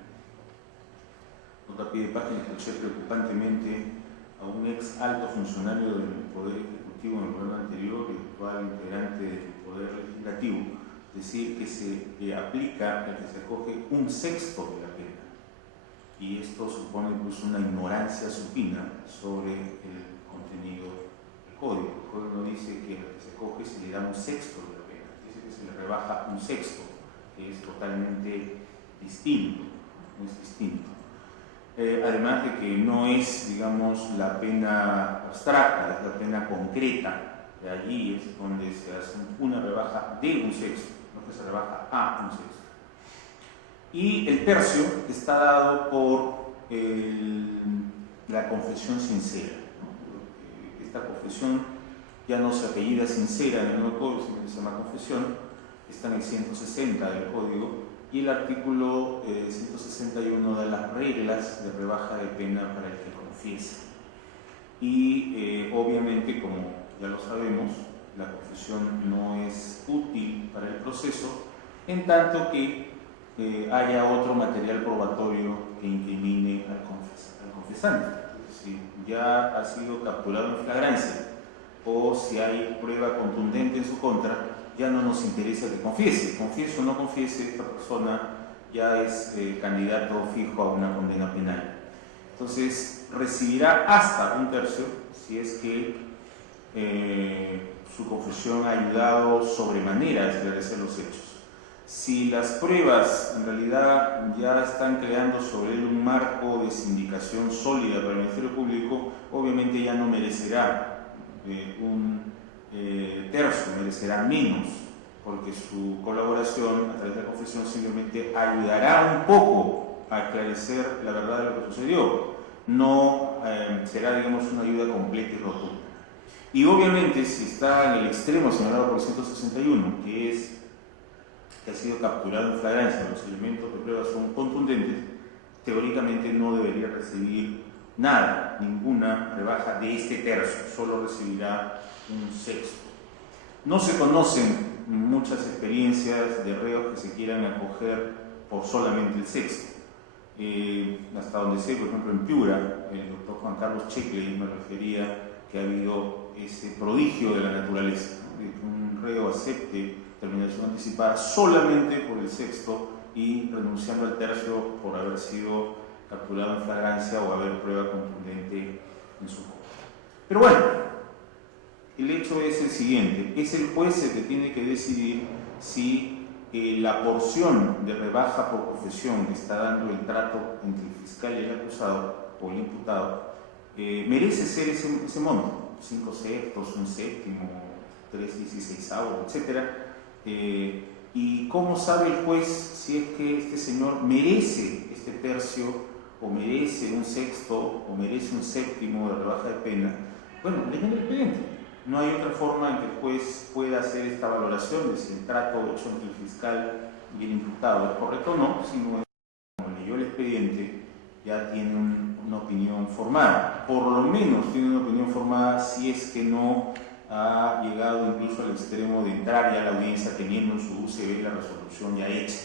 Nota pie de página, escuché preocupantemente a un ex alto funcionario del Poder Ejecutivo en el gobierno anterior y actual integrante del Poder Legislativo decir que se aplica el que se acoge un sexto de la pena. Y esto supone incluso una ignorancia supina sobre el contenido del código. El código no dice que al que se acoge se le da un sexto de la pena, dice que se le rebaja un sexto, que es totalmente distinto, no es distinto. Además de que no es, digamos, la pena abstracta, es la pena concreta. De allí es donde se hace una rebaja de un sexto, no que se rebaja a un sexto. Y el tercio está dado por la confesión sincera, ¿no? Esta confesión ya no se apellida sincera en el nuevo código, sino que se llama confesión, está en el 160 del código, y el artículo 161 da las reglas de rebaja de pena para el que confiesa. Y obviamente, como ya lo sabemos, la confesión no es útil para el proceso, en tanto que haya otro material probatorio que incrimine al confesante. si ya ha sido capturado en flagrancia o si hay prueba contundente en su contra, ya no nos interesa que confiese. Confiese o no confiese, esta persona ya es candidato fijo a una condena penal. Entonces, recibirá hasta 1/3 si es que su confesión ha ayudado sobremanera a esclarecer los hechos. Si las pruebas en realidad ya están creando sobre él un marco de sindicación sólida para el Ministerio Público, obviamente ya no merecerá 1/3, merecerá menos, porque su colaboración a través de la confesión simplemente ayudará un poco a esclarecer la verdad de lo que sucedió. No será, digamos, una ayuda completa y rotunda. Y obviamente, si está en el extremo señalado por el 161, que ha sido capturado en flagrancia, los elementos de prueba son contundentes, teóricamente no debería recibir nada, ninguna rebaja de este tercio, solo recibirá 1/6. No se conocen muchas experiencias de reos que se quieran acoger por solamente el sexto. Hasta donde sé, por ejemplo, en Piura, el doctor Juan Carlos Checkley me refería que ha habido ese prodigio de la naturaleza, ¿no? De que un reo acepte terminación anticipada solamente por el sexto y renunciando al tercio por haber sido capturado en flagrancia o haber prueba contundente en su contra. Pero bueno, el hecho es el siguiente: es el juez el que tiene que decidir si la porción de rebaja por confesión que está dando el trato entre el fiscal y el acusado o el imputado merece ser ese monto, 5/6, 1/7, 3/16, etc. ¿Y cómo sabe el juez si es que este señor merece este tercio, o merece 1/6, o merece 1/7 de rebaja de pena? Bueno, lee el expediente. No hay otra forma en que el juez pueda hacer esta valoración de si el trato hecho entre el fiscal y el imputado es correcto o no, sino como leyó el expediente, ya tiene una opinión formada. Por lo menos tiene una opinión formada si es que no ha llegado incluso al extremo de entrar ya a la audiencia teniendo en su UCB la resolución ya hecha.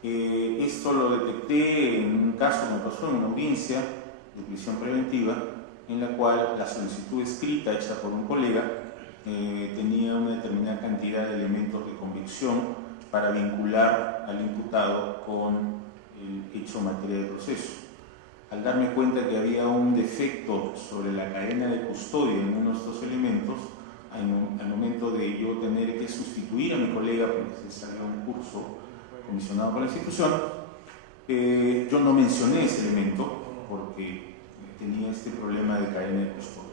Esto lo detecté en un caso que me pasó en una audiencia de prisión preventiva, en la cual la solicitud escrita hecha por un colega tenía una determinada cantidad de elementos de convicción para vincular al imputado con el hecho materia de proceso. Al darme cuenta que había un defecto sobre la cadena de custodia en uno de estos elementos, al momento de yo tener que sustituir a mi colega porque se salió un curso comisionado por la institución, yo no mencioné ese elemento porque tenía este problema de cadena de custodia.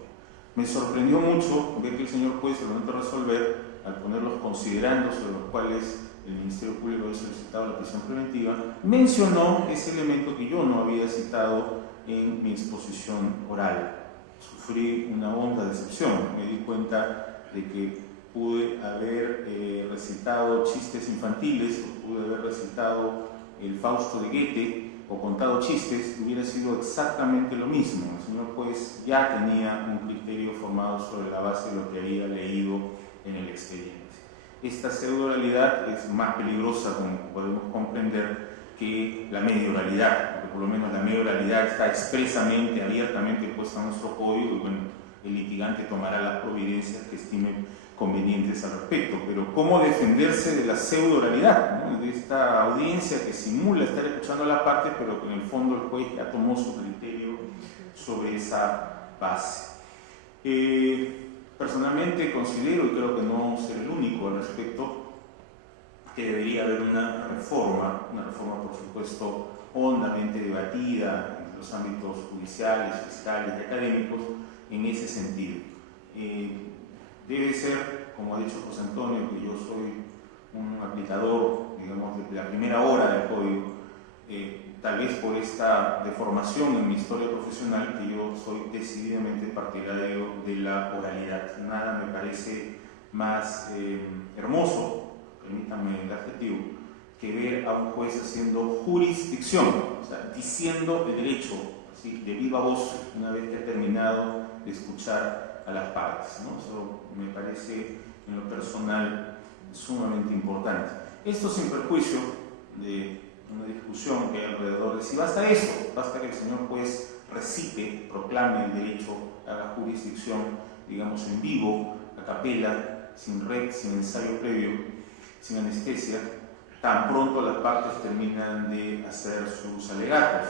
Me sorprendió mucho ver que el señor juez, al momento de resolver, al poner los considerandos sobre los cuales el Ministerio Público había solicitado la prisión preventiva, mencionó ese elemento que yo no había citado en mi exposición oral. Sufrí una honda decepción. Me di cuenta de que pude haber recitado chistes infantiles, o pude haber recitado el Fausto de Goethe, o contado chistes, hubiera sido exactamente lo mismo. El señor juez ya tenía un criterio formado sobre la base de lo que había leído en el expediente. Esta pseudo-oralidad es más peligrosa, como podemos comprender, que la medio-oralidad, porque por lo menos la medio-oralidad está expresamente, abiertamente puesta en nuestro código, y bueno, el litigante tomará las providencias que estime convenientes al respecto. Pero ¿cómo defenderse de la pseudo-oralidad, ¿no? De esta audiencia que simula estar escuchando a la parte, pero que en el fondo el juez ya tomó su criterio sobre esa base? Personalmente considero, y creo que no ser el único al respecto, que debería haber una reforma por supuesto hondamente debatida en los ámbitos judiciales, fiscales y académicos en ese sentido. Debe ser, como ha dicho José Antonio, que yo soy un aplicador, digamos, de la primera hora del código, tal vez por esta deformación en mi historia profesional, que yo soy decididamente partidario de la oralidad. Nada me parece más hermoso, permítanme el adjetivo, que ver a un juez haciendo jurisdicción, o sea, diciendo el derecho, así, de viva voz, una vez que ha terminado de escuchar a las partes, ¿no? Eso me parece, en lo personal, sumamente importante. Esto sin perjuicio de una discusión que hay alrededor de si basta eso, basta que el señor juez recite, proclame el derecho a la jurisdicción, digamos, en vivo, a capela, sin red, sin ensayo previo, sin anestesia, tan pronto las partes terminan de hacer sus alegatos.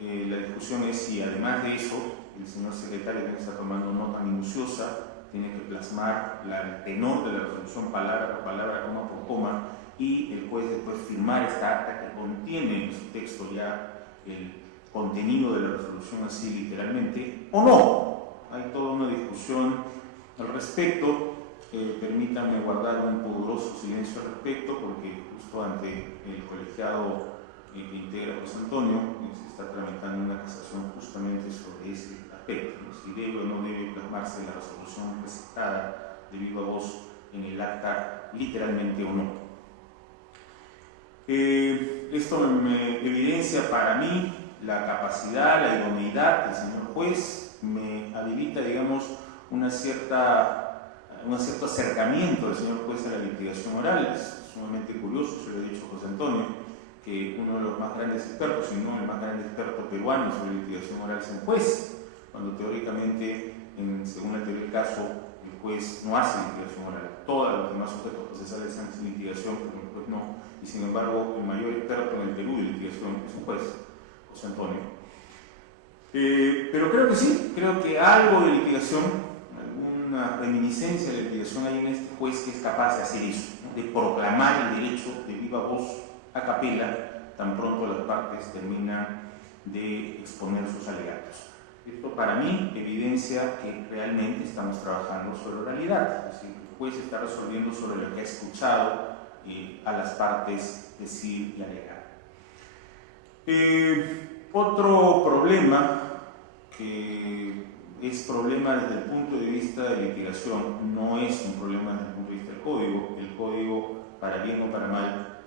La discusión es si, además de eso, el señor secretario que está tomando nota minuciosa tiene que plasmar el tenor de la resolución palabra por palabra, coma por coma, y el juez después firmar esta acta que contiene en su texto ya el contenido de la resolución así literalmente, o no. Hay toda una discusión al respecto. Permítanme guardar un pudoroso silencio al respecto, porque justo ante el colegiado que integra José Antonio se está tramitando una casación justamente sobre ese aspecto, ¿no? Si debe o no debe plasmarse la resolución presentada de viva voz en el acta, literalmente o no. Esto me evidencia para mí la capacidad, la idoneidad del señor juez, me habilita, digamos, un cierto acercamiento del señor juez a la litigación oral. Es sumamente curioso, se lo he dicho a José Antonio, que uno de los más grandes expertos, si no el más grande experto peruano sobre litigación oral es el juez, cuando teóricamente, según la teoría del caso, el juez no hace litigación oral. Todos los demás sujetos procesales hacen litigación, pero el juez no. Y sin embargo, el mayor experto en el Perú de litigación es un juez, José Antonio. Pero creo que sí, creo que algo de litigación, alguna reminiscencia de litigación hay en este juez que es capaz de hacer eso, ¿no? De proclamar el derecho de viva voz a capela, tan pronto las partes terminan de exponer sus alegatos. Esto para mí evidencia que realmente estamos trabajando sobre oralidad, es decir, el juez está resolviendo sobre lo que ha escuchado a las partes decir y alegar. Otro problema que es problema desde el punto de vista de litigación, no es un problema desde el punto de vista del código. El código, para bien o para mal,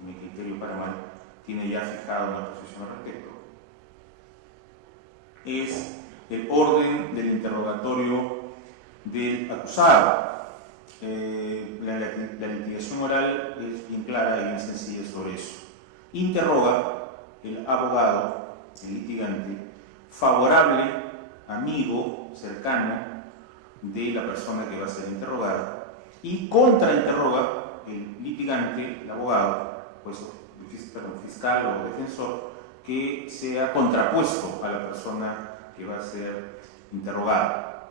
en mi criterio para mal, tiene ya fijada una posición al respecto. Es el orden del interrogatorio del acusado. La litigación oral es bien clara y bien sencilla sobre eso. Interroga el abogado, el litigante, favorable, amigo, cercano de la persona que va a ser interrogada, y contrainterroga el litigante, el abogado, pues, fiscal o defensor, que sea contrapuesto a la persona que va a ser interrogada.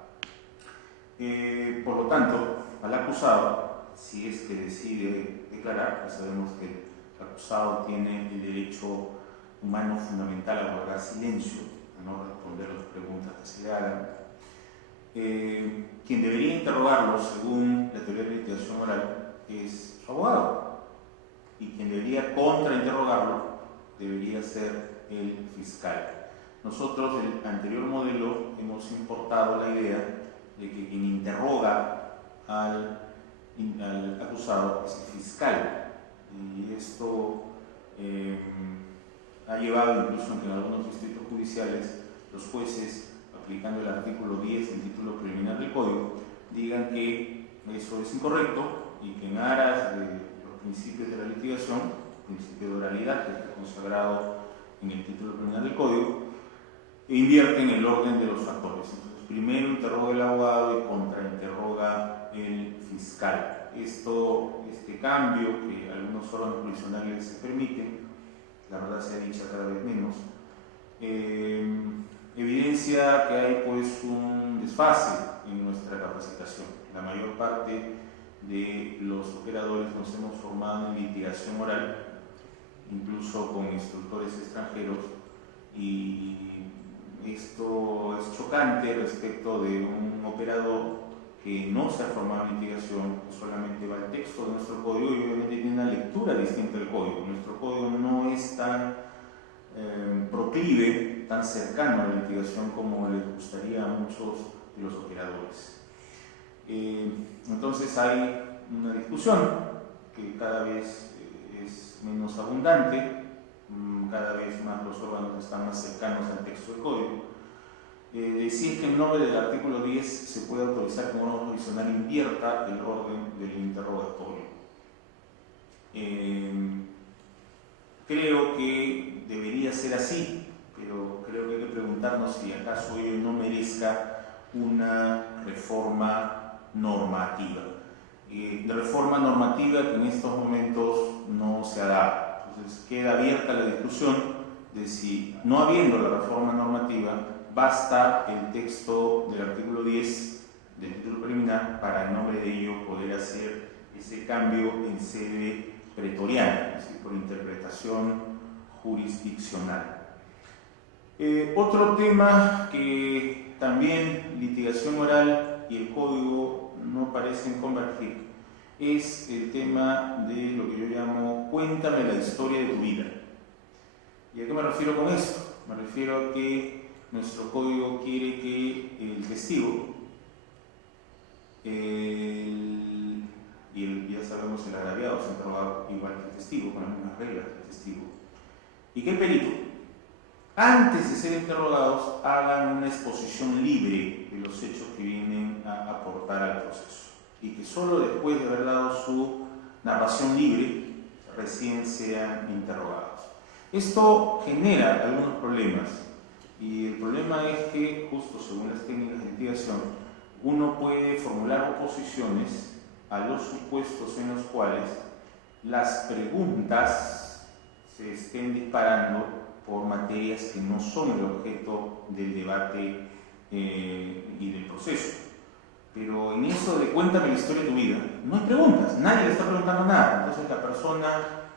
Por lo tanto, al acusado, si es que decide declarar, pues sabemos que el acusado tiene el derecho humano fundamental a guardar silencio, a no responder las preguntas que se le hagan. Quien debería interrogarlo, según la teoría de litigación oral, es su abogado, y quien debería contrainterrogarlo debería ser el fiscal. Nosotros, del anterior modelo, hemos importado la idea de que quien interroga al acusado es el fiscal, y esto ha llevado incluso a que en algunos distritos judiciales los jueces, aplicando el artículo 10 del título preliminar del Código, digan que eso es incorrecto y que en aras de los principios de la litigación, el principio de oralidad que está consagrado en el título preliminar del Código, invierten el orden de los factores. Entonces, primero interroga el abogado y contrainterroga el fiscal. Este cambio que algunos órganos jurisdiccionales se permiten, la verdad se ha dicho cada vez menos, evidencia que hay pues un desfase en nuestra capacitación. La mayor parte de los operadores nos hemos formado en litigación oral, incluso con instructores extranjeros, y esto es chocante respecto de un operador que no se ha formado en litigación, que solamente va al texto de nuestro código y obviamente tiene una lectura distinta del código. Nuestro código no es tan proclive, tan cercano a la litigación como les gustaría a muchos de los operadores. Entonces hay una discusión que cada vez es menos abundante, cada vez más los órganos están más cercanos al texto del código. Decir que en nombre del artículo 10 se puede autorizar que un órgano jurisdiccional invierta el orden del interrogatorio. Creo que debería ser así, pero creo que hay que preguntar preguntarnos si acaso ello no merezca una reforma normativa. De reforma normativa que en estos momentos no se ha dado. Entonces queda abierta la discusión de si, no habiendo la reforma normativa, basta el texto del artículo 10 del título preliminar para en nombre de ello poder hacer ese cambio en sede pretoriana, es decir, por interpretación jurisdiccional. Otro tema que también litigación oral y el código no parecen convergir es el tema de lo que yo llamo cuéntame la historia de tu vida. ¿Y a qué me refiero con esto? Me refiero a que nuestro código quiere que el testigo, ya sabemos el agraviado se interroga igual que el testigo, con las mismas reglas del testigo, y que el perito, antes de ser interrogados, hagan una exposición libre de los hechos que vienen a aportar al proceso, y que solo después de haber dado su narración libre, recién sean interrogados. Esto genera algunos problemas, y el problema es que, justo según las técnicas de litigación, uno puede formular oposiciones a los supuestos en los cuales las preguntas se estén disparando por materias que no son el objeto del debate y del proceso. Pero en eso de cuéntame la historia de tu vida, no hay preguntas, nadie le está preguntando nada. Entonces la persona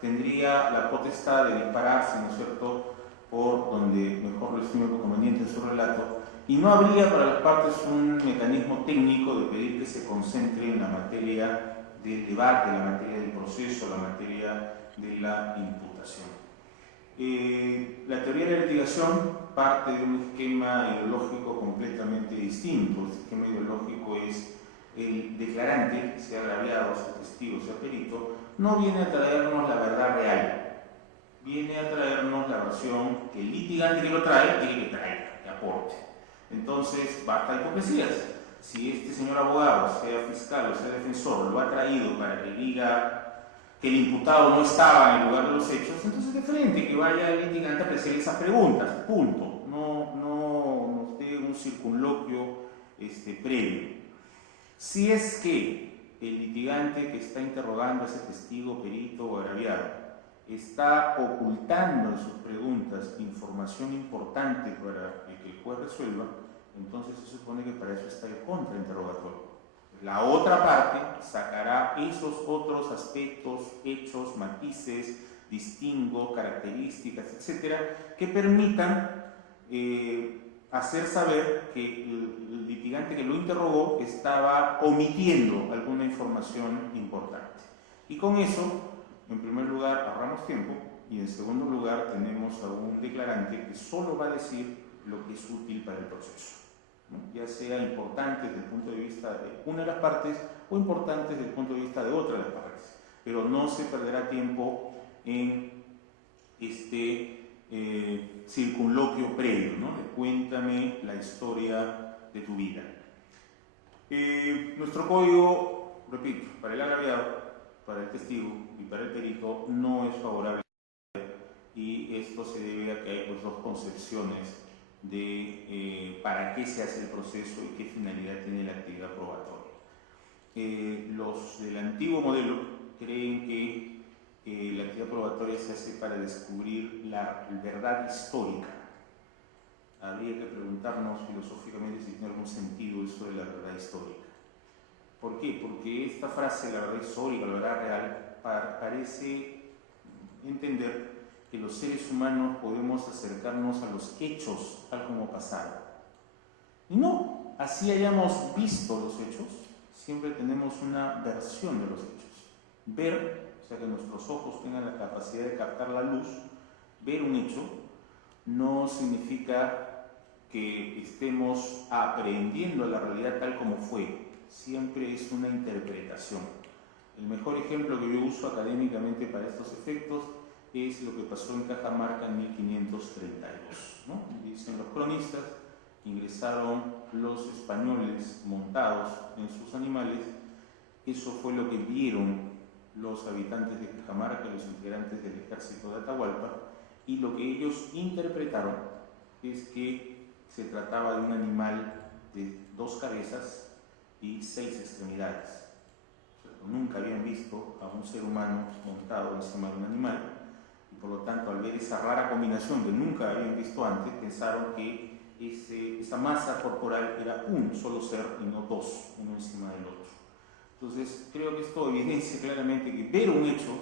tendría la potestad de dispararse, ¿no es cierto?, por donde mejor lo estime conveniente en su relato, y no habría para las partes un mecanismo técnico de pedir que se concentre en la materia del debate, la materia del proceso, la materia de la imputación. La teoría de la litigación parte de un esquema ideológico completamente distinto. Este esquema ideológico es el declarante, sea agraviado, sea testigo, sea perito, no viene a traernos la verdad real, viene a traernos la versión que el litigante que lo trae quiere que traiga, que aporte. Entonces, basta de hipocresías. Si este señor abogado, sea fiscal o sea defensor, lo ha traído para que diga que el imputado no estaba en el lugar de los hechos, entonces de frente que vaya el litigante a hacer esas preguntas, punto. No nos dé un circunloquio previo. Si es que el litigante que está interrogando a ese testigo, perito o agraviado está ocultando en sus preguntas información importante para que el juez resuelva, entonces se supone que para eso está el contrainterrogatorio. La otra parte sacará esos otros aspectos, hechos, matices, distingos, características, etcétera, que permitan hacer saber que el litigante que lo interrogó estaba omitiendo alguna información importante. Y con eso, en primer lugar, ahorramos tiempo, y en segundo lugar, tenemos a un declarante que solo va a decir lo que es útil para el proceso, ¿no? Ya sea importante desde el punto de vista de una de las partes o importante desde el punto de vista de otra de las partes. Pero no se perderá tiempo en circunloquio previo, ¿no? De cuéntame la historia de tu vida. Nuestro código, repito, para el agraviado, para el testigo y para el perito no es favorable, y esto se debe a que hay pues, dos concepciones de para qué se hace el proceso y qué finalidad tiene la actividad probatoria. Los del antiguo modelo creen que la actividad probatoria se hace para descubrir la verdad histórica. Habría que preguntarnos filosóficamente si tiene algún sentido eso de la verdad histórica. ¿Por qué? Porque esta frase, la verdad histórica, la verdad real, parece entender que los seres humanos podemos acercarnos a los hechos tal como pasaron. Y no, así hayamos visto los hechos, siempre tenemos una versión de los hechos. Ver, o sea, que nuestros ojos tengan la capacidad de captar la luz, ver un hecho, no significa que estemos aprendiendo la realidad tal como fue. Siempre es una interpretación. El mejor ejemplo que yo uso académicamente para estos efectos es lo que pasó en Cajamarca en 1532, ¿no? Dicen los cronistas, ingresaron los españoles montados en sus animales. Eso fue lo que vieron los habitantes de Cajamarca, los integrantes del ejército de Atahualpa, y lo que ellos interpretaron es que se trataba de un animal de 2 cabezas y 6 extremidades. Nunca habían visto a un ser humano montado encima de un animal y por lo tanto al ver esa rara combinación que nunca habían visto antes pensaron que esa masa corporal era un solo ser y no 2, uno encima del otro. Entonces creo que esto evidencia claramente que ver un hecho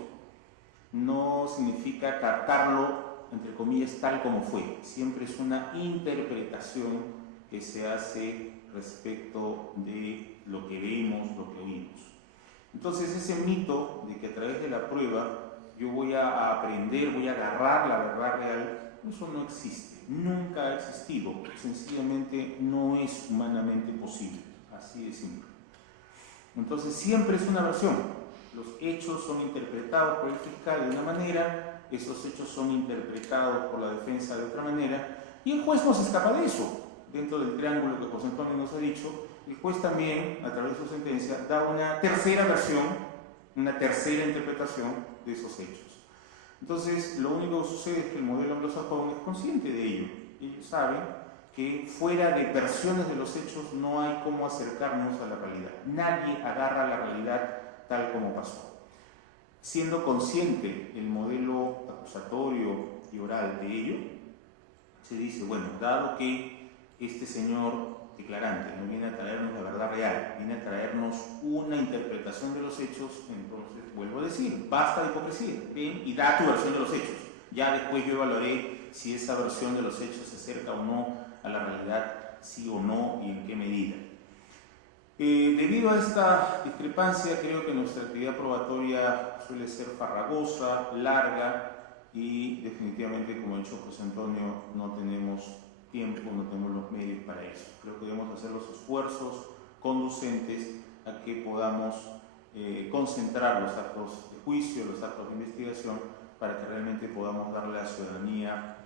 no significa captarlo entre comillas tal como fue, siempre es una interpretación que se hace respecto de lo que vemos, lo que oímos. Entonces ese mito de que a través de la prueba yo voy a aprender, voy a agarrar la verdad real, eso no existe, nunca ha existido, sencillamente no es humanamente posible, así de simple. Entonces siempre es una versión, los hechos son interpretados por el fiscal de una manera, esos hechos son interpretados por la defensa de otra manera, y el juez no se escapa de eso. Dentro del triángulo que José Antonio nos ha dicho, el juez también, a través de su sentencia, da una tercera versión, una tercera interpretación de esos hechos. Entonces, lo único que sucede es que el modelo anglosajón es consciente de ello. Ellos saben que fuera de versiones de los hechos no hay cómo acercarnos a la realidad. Nadie agarra la realidad tal como pasó. Siendo consciente el modelo acusatorio y oral de ello, se dice, bueno, dado que este señor declarante no viene a traernos la verdad real, viene a traernos una interpretación de los hechos, entonces vuelvo a decir, basta de hipocresía, ven y da tu versión de los hechos. Ya después yo evaluaré si esa versión de los hechos se acerca o no a la realidad, sí o no y en qué medida. Debido a esta discrepancia, creo que nuestra actividad probatoria suele ser farragosa, larga y definitivamente, como ha dicho José Antonio, no tenemos tiempo, no tenemos los medios para eso. Creo que debemos hacer los esfuerzos conducentes a que podamos concentrar los actos de juicio, los actos de investigación, para que realmente podamos darle a la ciudadanía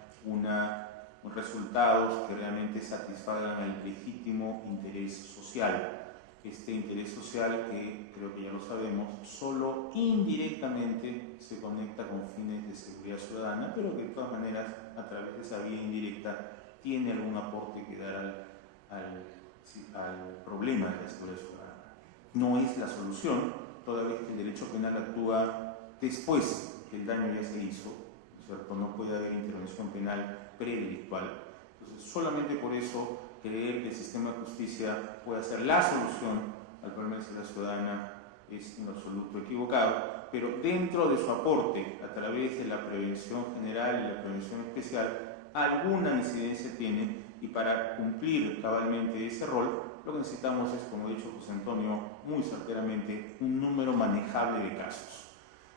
resultados que realmente satisfagan el legítimo interés social. Este interés social que, creo que ya lo sabemos, solo indirectamente se conecta con fines de seguridad ciudadana, pero que de todas maneras, a través de esa vía indirecta, tiene algún aporte que dar al problema de la seguridad ciudadana. No es la solución, toda vez que el derecho penal actúa después que el daño ya se hizo, ¿cierto? No puede haber intervención penal predelictual. Entonces, solamente por eso, creer que el sistema de justicia puede ser la solución al problema de seguridad ciudadana es en absoluto equivocado, pero dentro de su aporte a través de la prevención general y la prevención especial, alguna incidencia tiene, y para cumplir cabalmente ese rol, lo que necesitamos es, como ha dicho José Antonio muy certeramente, un número manejable de casos.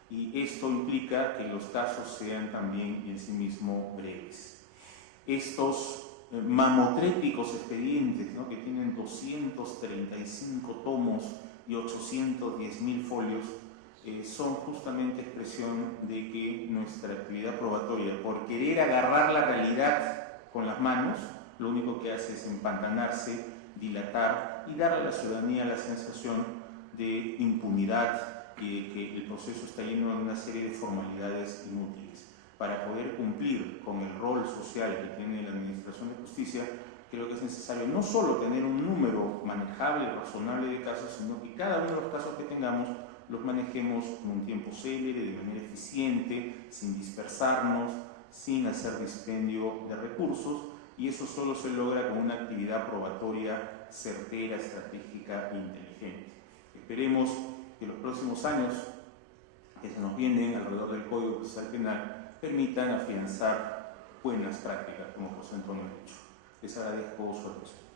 Y esto implica que los casos sean también en sí mismo breves. Estos mamotréticos expedientes, ¿no?, que tienen 235 tomos y 810.000 folios, son justamente expresión de que nuestra actividad probatoria, por querer agarrar la realidad con las manos, lo único que hace es empantanarse, dilatar y darle a la ciudadanía la sensación de impunidad y de que el proceso está lleno de una serie de formalidades inútiles. Para poder cumplir con el rol social que tiene la Administración de Justicia, creo que es necesario no solo tener un número manejable y razonable de casos, sino que cada uno de los casos que tengamos los manejemos en un tiempo célere, de manera eficiente, sin dispersarnos, sin hacer dispendio de recursos, y eso solo se logra con una actividad probatoria certera, estratégica e inteligente. Esperemos que los próximos años que se nos vienen alrededor del Código Procesal Penal permitan afianzar buenas prácticas, como José Antonio ha dicho. Les agradezco su atención.